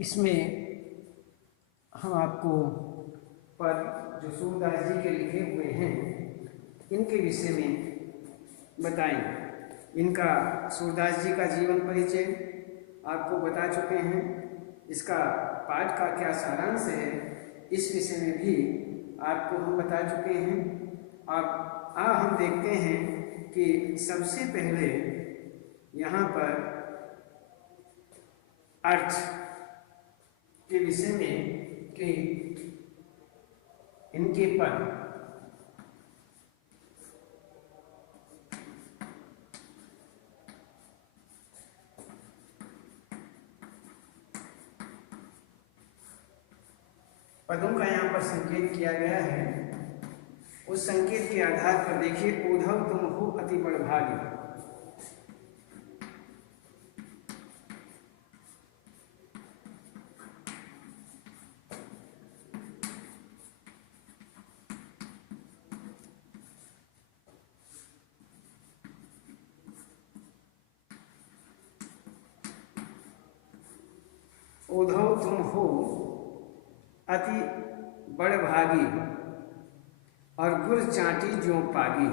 इसमें हम आपको पद जो सूरदास जी के लिखे हुए हैं इनके विषय में बताएंगे। इनका सूरदास जी का जीवन परिचय आपको बता चुके हैं। इसका पाठ का क्या सारांश है इस विषय में भी आपको हम बता चुके हैं। अब हम देखते हैं कि सबसे पहले यहाँ पर अर्थ के विषय में कि इनके पद पदों का यहाँ पर संकेत किया गया है। उस संकेत के आधार पर देखिए, उद्धव तुम हो अति बड़भागी। उद्धव तुम हो अति बड़भागी और गुर चाटी जो पागी।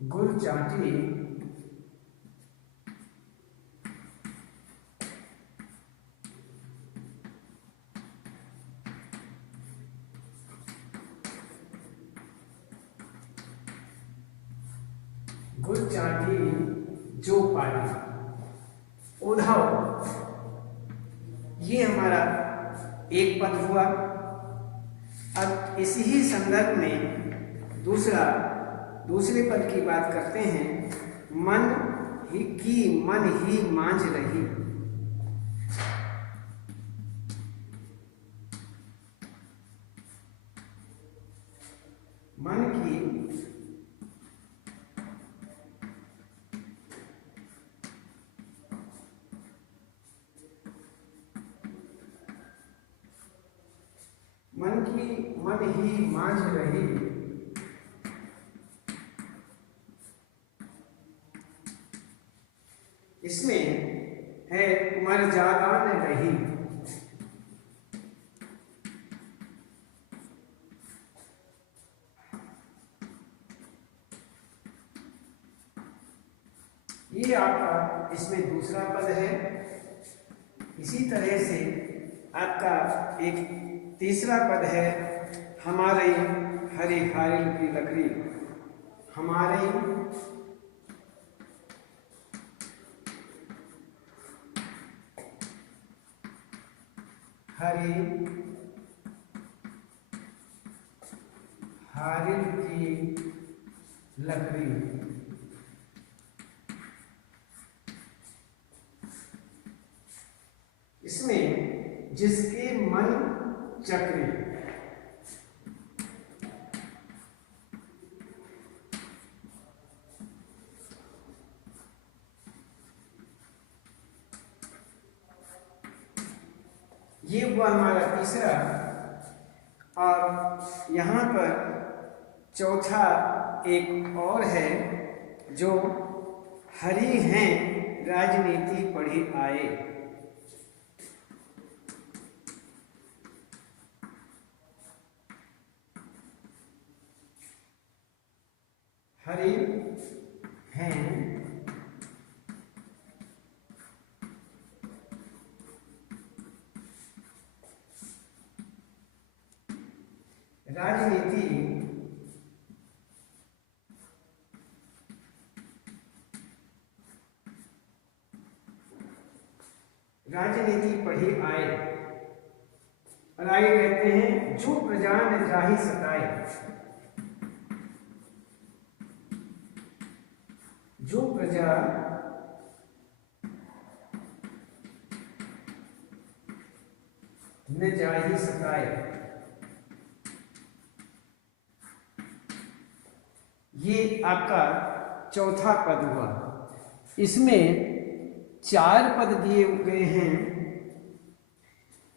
गुर चाटी गुर चाटी जो पागी। उद्धव ये हमारा एक पद हुआ। अब इसी ही संदर्भ में दूसरे पद की बात करते हैं। मन ही मांझ रही। मन की मन ही मांझ रही। इसमें है मर्यादा न रही। ये आपका इसमें दूसरा पद है। इसी तरह से आपका एक तीसरा पद है, हमारे हरे हारिल की लकड़ी। हमारे हरे हारिल की लकड़ी। इसमें जिसके मन चक्री। ये हुआ हमारा तीसरा। और यहाँ पर चौथा एक और है जो हरि हैं राजनीति पढ़ी आए। हरि हैं राजनीति पढ़ी आए। और आगे कहते हैं जो प्रजा न जाहि सताए। जो प्रजा न जाहि सताए। ये आपका चौथा पद हुआ। इसमें 4 पद दिए गए हैं।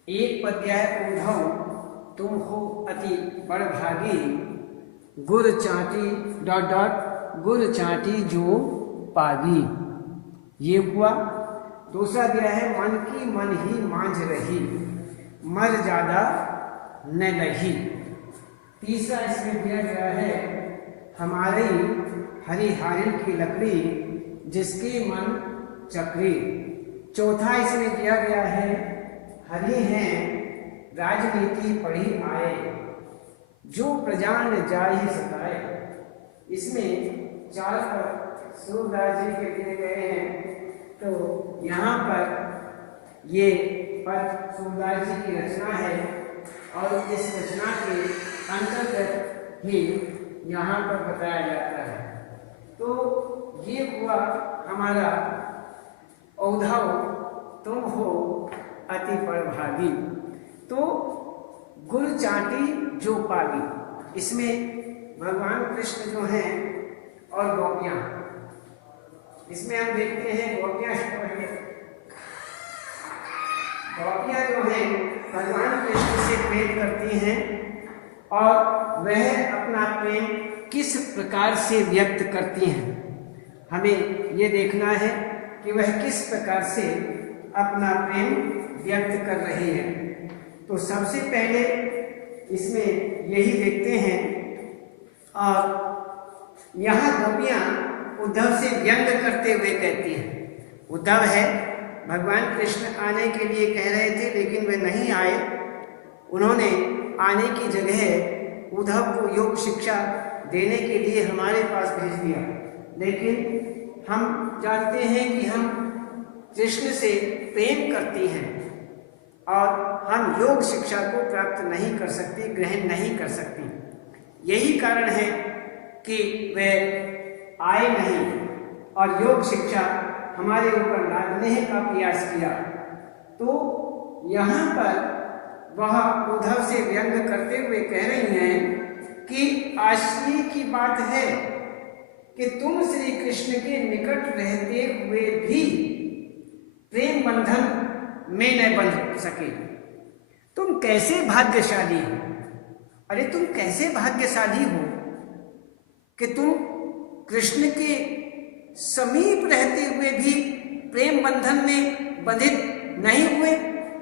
एक पद क्या है, उद्धव तुम हो अति बड़भागी, गुर चाटी ... गुर चाटी जो पागी, ये हुआ। दूसरा दिया है मन की मन ही मांझ रही, मर ज्यादा न लही। तीसरा इसमें दिया गया है हमारी हरिहारिन की लकड़ी, जिसकी मन चक्री। चौथा इसमें दिया गया है हरि हैं राजनीति पढ़ी आए, जो प्रजा न जाहि सताए। इसमें 4 पद सूरदास जी के दिए गए हैं। तो यहाँ पर ये पद सूरदास जी की रचना है और इस रचना के अंतर्गत ही यहाँ पर बताया जाता है। तो ये हुआ हमारा औधव तुम हो अति परभागी। तो गुर चाटी जो पागी, इसमें भगवान कृष्ण जो हैं और गोपियाँ, इसमें हम देखते हैं गोपियाँ जो हैं भगवान कृष्ण से प्रेम करती हैं और वह अपना प्रेम किस प्रकार से व्यक्त करती हैं। हमें ये देखना है कि वह किस प्रकार से अपना प्रेम व्यक्त कर रही है। तो सबसे पहले इसमें यही देखते हैं। और यहाँ गोपियाँ उद्धव से व्यंग करते हुए कहती हैं, उद्धव है भगवान कृष्ण आने के लिए कह रहे थे लेकिन वे नहीं आए। उन्होंने आने की जगह उद्धव को योग शिक्षा देने के लिए हमारे पास भेज दिया, लेकिन हम जानते हैं कि हम कृष्ण से प्रेम करती हैं और हम योग शिक्षा को प्राप्त नहीं कर सकती, ग्रहण नहीं कर सकती। यही कारण है कि वे आए नहीं और योग शिक्षा हमारे ऊपर लादने का प्रयास किया। तो यहाँ पर वह उद्धव से व्यंग करते हुए कह रही हैं कि आश्चर्य की बात है कि तुम श्री कृष्ण के निकट रहते हुए भी प्रेम बंधन में न बंध सके। तुम कैसे भाग्यशाली हो, अरे तुम कैसे भाग्यशाली हो कि तुम कृष्ण के समीप रहते हुए भी प्रेम बंधन में बंधित नहीं हुए,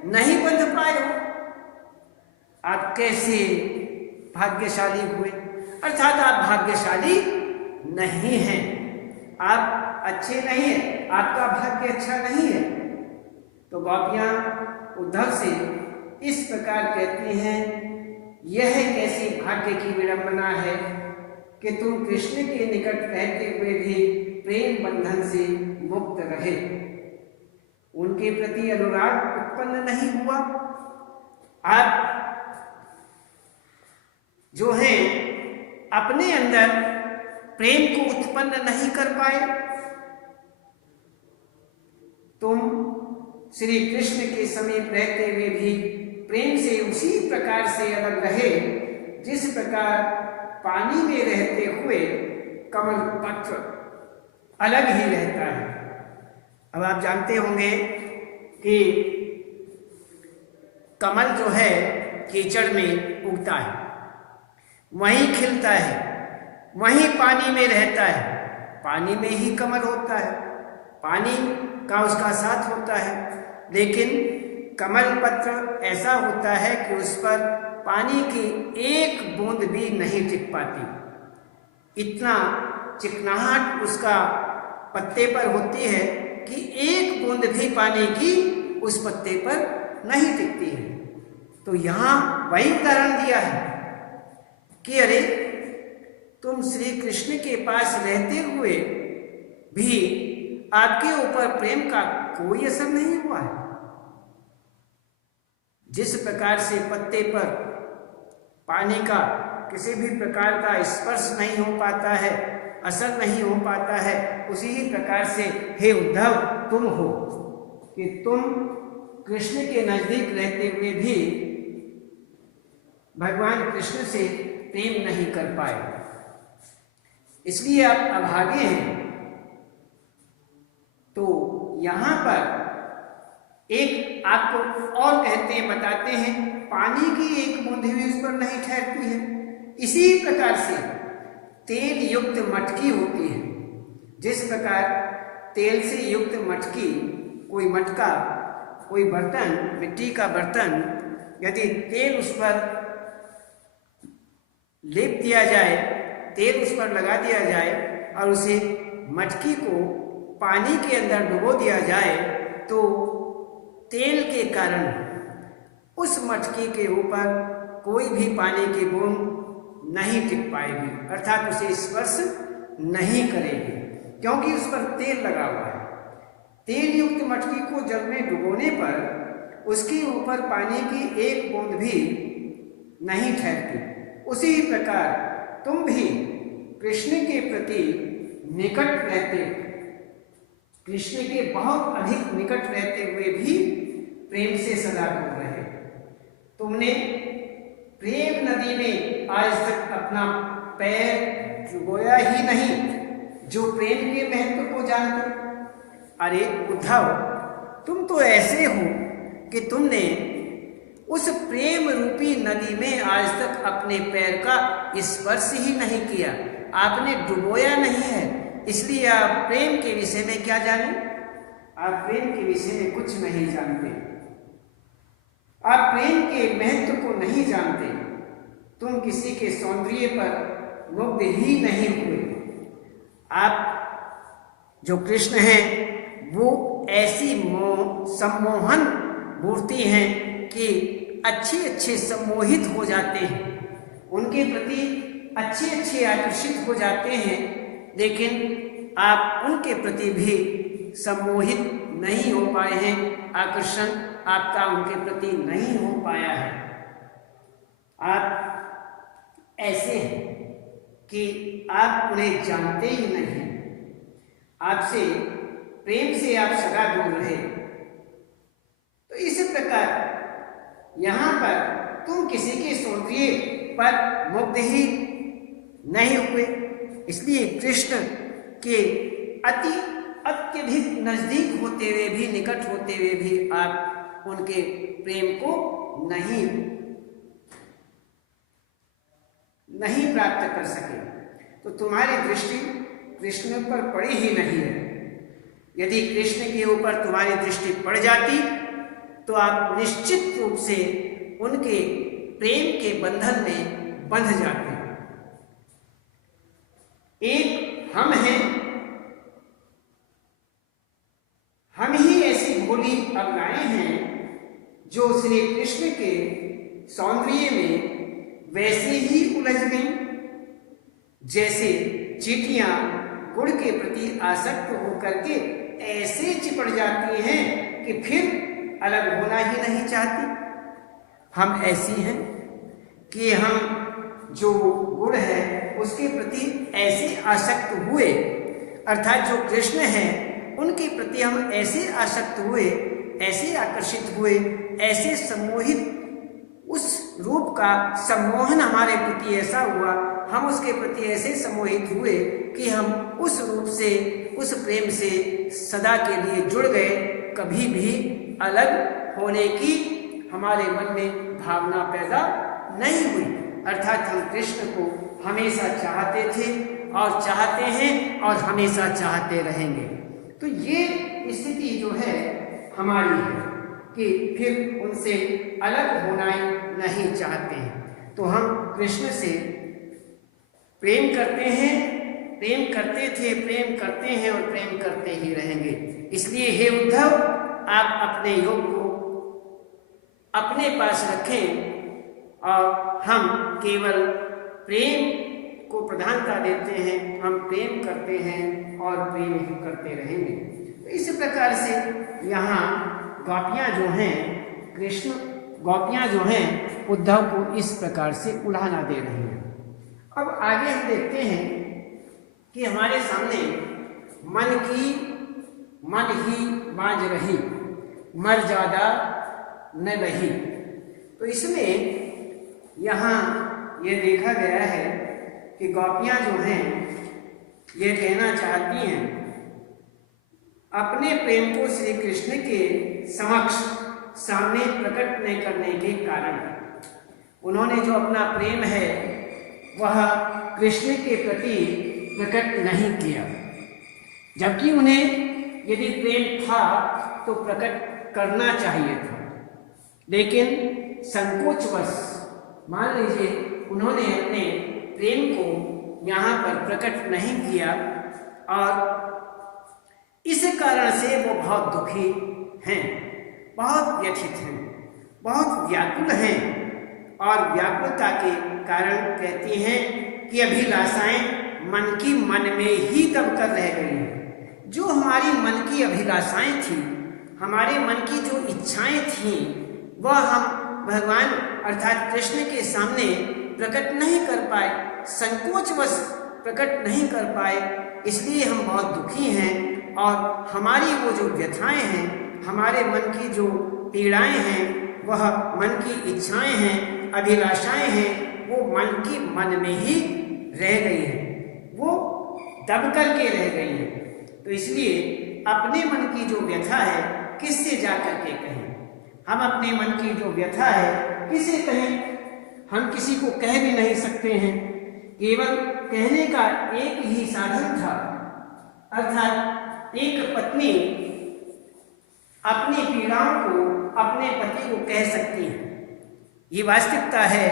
नहीं बंध पाए हो। आप कैसे भाग्यशाली हुए, अर्थात आप भाग्यशाली नहीं हैं, आप अच्छे नहीं हैं, आपका भाग्य अच्छा नहीं है। तो गोपियाँ उद्धव से इस प्रकार कहती हैं, यह कैसी भाग्य की विडंबना है कि तुम कृष्ण के निकट रहते हुए भी प्रेम बंधन से मुक्त रहे, उनके प्रति अनुराग उत्पन्न नहीं हुआ। आप जो हैं अपने अंदर प्रेम को उत्पन्न नहीं कर पाए। तुम श्री कृष्ण के समीप रहते हुए भी प्रेम से उसी प्रकार से अलग रहे जिस प्रकार पानी में रहते हुए कमल पत्र अलग ही रहता है। अब आप जानते होंगे कि कमल जो है कीचड़ में उगता है, वहीं खिलता है, वहीं पानी में रहता है, पानी में ही कमल होता है, पानी का उसका साथ होता है। लेकिन कमल पत्र ऐसा होता है कि उस पर पानी की एक बूंद भी नहीं टिक पाती। इतना चिकनाहट उसका पत्ते पर होती है कि एक बूंद भी पानी की उस पत्ते पर नहीं टिकती है। तो यहाँ वही उदाहरण दिया है कि अरे तुम श्री कृष्ण के पास रहते हुए भी आपके ऊपर प्रेम का कोई असर नहीं हुआ है। जिस प्रकार से पत्ते पर पानी का किसी भी प्रकार का स्पर्श नहीं हो पाता है, असर नहीं हो पाता है, उसी ही प्रकार से हे उद्धव तुम हो कि तुम कृष्ण के नजदीक रहते हुए भी भगवान कृष्ण से प्रेम नहीं कर पाए, इसलिए आप अभागे हैं। तो यहाँ पर एक आपको और कहते हैं, बताते हैं, पानी की एक बूंद भी उस पर नहीं ठहरती है। इसी प्रकार से तेल युक्त मटकी होती है, जिस प्रकार तेल से युक्त मटकी, कोई मटका, कोई बर्तन, मिट्टी का बर्तन, यदि तेल उस पर लेप दिया जाए, तेल उस पर लगा दिया जाए और उसे मटकी को पानी के अंदर डुबो दिया जाए, तो तेल के कारण उस मटकी के ऊपर कोई भी पानी की बूंद नहीं टिक पाएगी, अर्थात उसे स्पर्श नहीं करेगी, क्योंकि उस पर तेल लगा हुआ है। तेल युक्त मटकी को जल में डुबोने पर उसके ऊपर पानी की एक बूंद भी नहीं ठहरती। उसी प्रकार तुम भी कृष्ण के प्रति निकट रहते, कृष्ण के बहुत अधिक निकट रहते हुए भी प्रेम से सदा डूब रहे। तुमने प्रेम नदी में आज तक अपना पैर डुबोया ही नहीं, जो प्रेम के महत्व को जानकर। अरे उद्धव, तुम तो ऐसे हो कि तुमने उस प्रेम रूपी नदी में आज तक अपने पैर का स्पर्श ही नहीं किया, आपने डुबोया नहीं है, इसलिए आप प्रेम के विषय में क्या जाने? आप प्रेम के विषय में कुछ नहीं जानते, आप प्रेम के महत्व को नहीं जानते, तुम किसी के सौंदर्य पर मुग्ध ही नहीं हुए। आप जो कृष्ण हैं वो ऐसी सम्मोहन मूर्ति हैं कि अच्छे सम्मोहित हो जाते हैं, उनके प्रति अच्छे आकर्षित हो जाते हैं, लेकिन आप उनके प्रति भी सम्मोहित नहीं हो पाए हैं, आकर्षण आपका उनके प्रति नहीं हो पाया है। आप ऐसे हैं कि आप उन्हें जानते ही नहीं, आपसे प्रेम से आप सदा दूर रहे। तो इस प्रकार यहाँ पर तुम किसी के सौंदर्य पर मुग्ध ही नहीं हुए, इसलिए कृष्ण के अत्यधिक नजदीक होते हुए भी, निकट होते हुए भी आप उनके प्रेम को नहीं प्राप्त कर सके। तो तुम्हारी दृष्टि कृष्ण पर पड़ी ही नहीं है। यदि कृष्ण के ऊपर तुम्हारी दृष्टि पड़ जाती तो आप निश्चित रूप से उनके प्रेम के बंधन में बंध जाते। एक हम हैं, हम ही ऐसी भोली अबलाएं हैं जो श्री कृष्ण के सौंदर्य में वैसे ही उलझ गई जैसे चींटियां गुड़ के प्रति आसक्त होकर के ऐसे चिपट जाती हैं कि फिर अलग होना ही नहीं चाहती। हम ऐसी हैं कि हम जो गुड़ है उसके प्रति ऐसे आसक्त हुए, अर्थात जो कृष्ण है उनके प्रति हम ऐसे आसक्त हुए, ऐसे आकर्षित हुए, ऐसे सम्मोहित, उस रूप का सम्मोहन हमारे प्रति ऐसा हुआ, हम उसके प्रति ऐसे सम्मोहित हुए कि हम उस रूप से, उस प्रेम से सदा के लिए जुड़ गए, कभी भी अलग होने की हमारे मन में भावना पैदा नहीं हुई। अर्थात हम कृष्ण को हमेशा चाहते थे और चाहते हैं और हमेशा चाहते रहेंगे। तो ये स्थिति जो है हमारी है कि फिर उनसे अलग होना नहीं चाहते हैं। तो हम कृष्ण से प्रेम करते हैं, प्रेम करते थे, प्रेम करते हैं और प्रेम करते ही रहेंगे। इसलिए हे उद्धव, आप अपने योग को अपने पास रखें और हम केवल प्रेम को प्रधानता देते हैं, हम प्रेम करते हैं और प्रेम ही करते रहेंगे। तो इस प्रकार से यहाँ गोपियाँ जो हैं, कृष्ण गोपियाँ जो हैं उद्धव को इस प्रकार से उलाहना दे रही हैं। अब आगे हम देखते हैं कि हमारे सामने मन ही बाज रही, मर ज्यादा न रही। तो इसमें यहाँ ये देखा गया है कि गोपियाँ जो हैं ये कहना चाहती हैं अपने प्रेम को श्री कृष्ण के समक्ष सामने प्रकट नहीं करने के कारण। उन्होंने जो अपना प्रेम है वह कृष्ण के प्रति प्रकट नहीं किया, जबकि उन्हें यदि प्रेम था तो प्रकट करना चाहिए था, लेकिन संकोचवश मान लीजिए उन्होंने अपने प्रेम को यहाँ पर प्रकट नहीं किया और इस कारण से वो बहुत दुखी हैं, बहुत व्यथित हैं, बहुत व्याकुल हैं और व्याकुलता के कारण कहती हैं कि अभिलाषाएं मन की मन में ही दबकर रह गई हैं। जो हमारी मन की अभिलाषाएं थी, हमारे मन की जो इच्छाएं थीं, वह हम भगवान अर्थात कृष्ण के सामने प्रकट नहीं कर पाए, संकोचवश प्रकट नहीं कर पाए, इसलिए हम बहुत दुखी हैं और हमारी वो जो व्यथाएं हैं, हमारे मन की जो पीड़ाएं हैं, वह मन की इच्छाएं हैं, अभिलाषाएं हैं, वो मन की मन में ही रह गई हैं, वो दब करके रह गई हैं। तो इसलिए अपने मन की जो व्यथा है किससे जा कर के कहें? हम अपने मन की जो व्यथा है किसे कहें? हम किसी को कह भी नहीं सकते हैं। केवल कहने का एक ही साधन था, अर्थात एक पत्नी अपनी पीड़ाओं को अपने पति को कह सकती है। ये वास्तविकता है,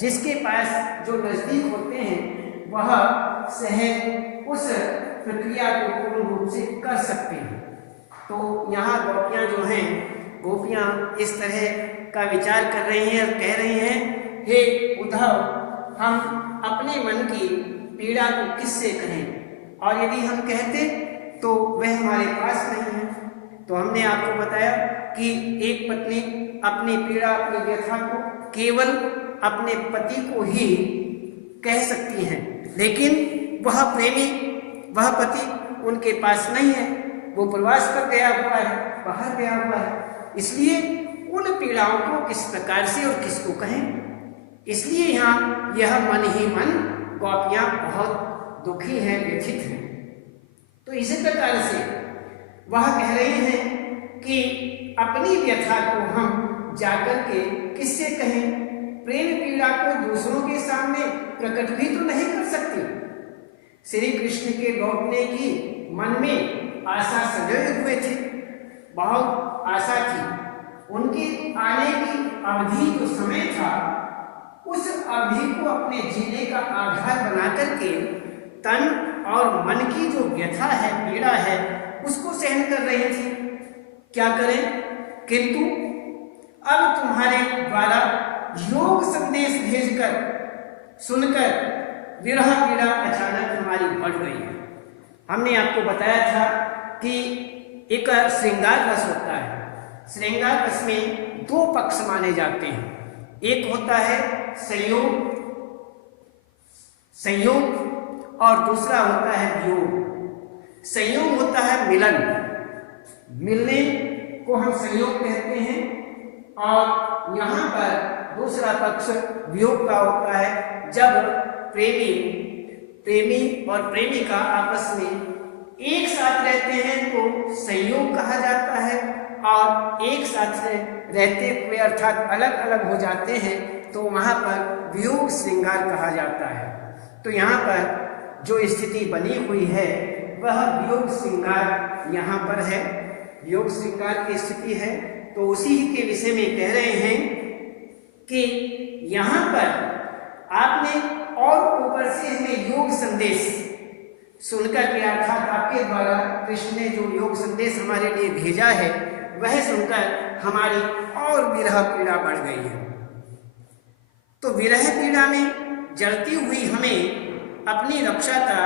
जिसके पास जो नजदीक होते हैं वह सहज उस प्रक्रिया को पूर्ण रूप से कर सकते हैं। तो यहाँ गोपियाँ जो हैं, गोपियाँ इस तरह का विचार कर रही हैं और कह रही हैं, हे उद्धव, हम अपने मन की पीड़ा को किससे कहें, और यदि हम कहते तो वह हमारे पास नहीं है। तो हमने आपको बताया कि एक पत्नी अपनी पीड़ा, अपनी व्यथा को केवल अपने पति को ही कह सकती हैं, लेकिन वह प्रेमी, वह पति उनके पास नहीं है, वो प्रवास पर गया हुआ है, बाहर गया हुआ है। इसलिए उन पीड़ाओं को किस प्रकार से और किसको कहें? इसलिए यहाँ यह मन ही मन गोपियाँ बहुत दुखी हैं, व्यथित हैं। तो इसी प्रकार से वह कह रहे हैं कि अपनी व्यथा को हम जाकर के किससे कहें? प्रेम पीड़ा को दूसरों के सामने प्रकट भी तो नहीं कर सकती। श्री कृष्ण के लौटने की मन में आशा सजोए हुए थे, बहुत आशा थी। उनके आने की अवधि जो समय था, उस अवधि को अपने जीने का आधार बना करके तन और मन की जो व्यथा है, पीड़ा है, उसको सहन कर रही थी। क्या करें? किंतु अब तुम्हारे द्वारा योग संदेश भेजकर सुनकर विरह पीड़ा अचानक हमारी बढ़ गई है। हमने आपको बताया था कि एक श्रृंगार रस होता है। श्रृंगार रस में दो पक्ष माने जाते हैं। एक होता है संयोग और दूसरा होता है वियोग। संयोग होता है मिलन, मिलने को हम संयोग कहते हैं, और यहाँ पर दूसरा पक्ष वियोग का होता है, जब प्रेमी और प्रेमिका आपस में एक साथ रहते हैं तो संयोग कहा जाता है, और एक साथ रहते हुए अर्थात अलग अलग हो जाते हैं तो वहाँ पर वियोग श्रृंगार कहा जाता है। तो यहाँ पर जो स्थिति बनी हुई है वह वियोग श्रृंगार यहाँ पर है, वियोग श्रृंगार की स्थिति है। तो उसी के विषय में कह रहे हैं कि यहाँ पर आपने और ऊपर से हमें योग संदेश सुनकर के, अर्थात आपके द्वारा कृष्ण ने जो योग संदेश हमारे लिए भेजा है वह सुनकर हमारी और विरह पीड़ा बढ़ गई है। तो विरह पीड़ा में जलती हुई हमें अपनी रक्षा का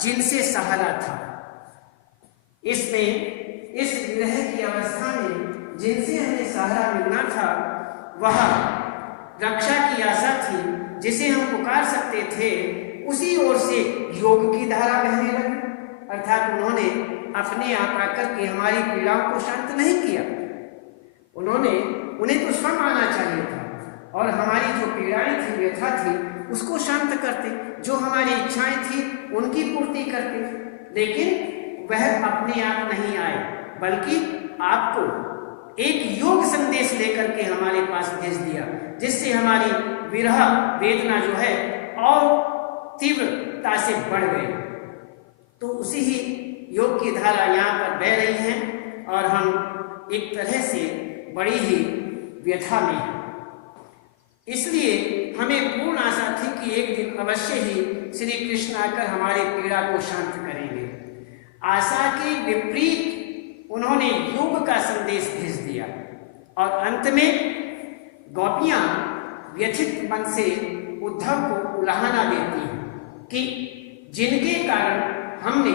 जिनसे सहारा था। इसमें इस विरह की अवस्था में जिनसे हमें सहारा मिलना था वह रक्षा की आशा थी, जिसे हम पुकार सकते थे। उसी ओर से योग की धारा बहने लगी, अर्थात उन्होंने अपने आप आकर के हमारी पीड़ाओं को शांत नहीं किया। उन्हें तो स्वयं आना चाहिए था और हमारी जो पीड़ाएं थी, व्यथा थी, उसको शांत करते, जो हमारी इच्छाएं थी उनकी पूर्ति करते, लेकिन वह अपने आप नहीं आए, बल्कि आपको एक योग संदेश लेकर के हमारे पास भेज दिया, जिससे हमारी विरह वेदना जो है और तीव्रता से बढ़ गए। तो उसी ही योग की धारा यहाँ पर बह रही है और हम एक तरह से बड़ी ही व्यथा में हैं। इसलिए हमें पूर्ण आशा थी कि एक दिन अवश्य ही श्री कृष्ण आकर हमारी पीड़ा को शांत करेंगे। आशा के विपरीत उन्होंने योग का संदेश भेज दिया और अंत में गोपियां व्यथित मन से उद्धव को उलाहना देती हैं कि जिनके कारण हमने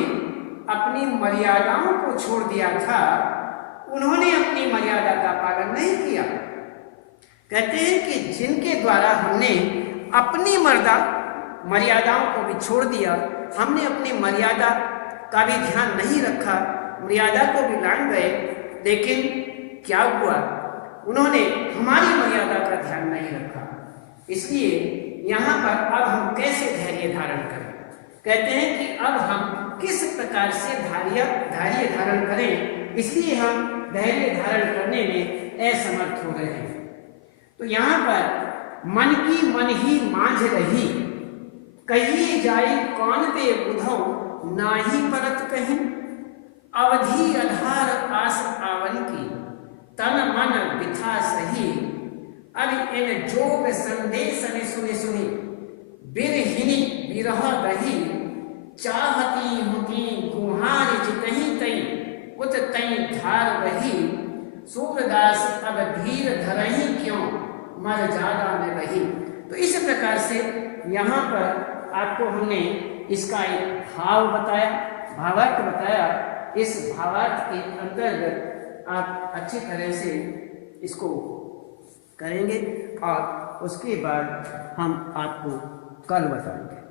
अपनी मर्यादाओं को छोड़ दिया था, उन्होंने अपनी मर्यादा का पालन नहीं किया। कहते हैं कि जिनके द्वारा हमने अपनी मर्यादाओं को भी छोड़ दिया, हमने अपनी मर्यादा का भी ध्यान नहीं रखा, मर्यादा को भी लांघ गए, लेकिन क्या हुआ, उन्होंने हमारी मर्यादा का ध्यान नहीं रखा। इसलिए यहाँ पर अब हम कैसे धैर्य धारण करें? कहते हैं कि अब हम किस प्रकार से धैर्य धारण करें, इसलिए हम धैर्य धारण करने में असमर्थ हो रहे हैं। तो यहाँ पर मन की मन ही मांझ रही, कहिए जाई कौन बे बुधौ, नाही परत कहीं, अवधि आधार आस आवन की, तन मन बिथा सही, अब इन जोग संदेश सुनी, बिरहिनी बिरह दही, चाहती हुती गुहार जितही तई, उत तई धार बही, सूरदास अब धीर धरही क्यों, मर जादा में रही। तो इस प्रकार से यहाँ पर आपको हमने इसका एक भाव बताया, भावार्थ बताया। इस भावार्थ के अंतर्गत आप अच्छी तरह से इसको करेंगे और उसके बाद हम आपको कल बताएंगे।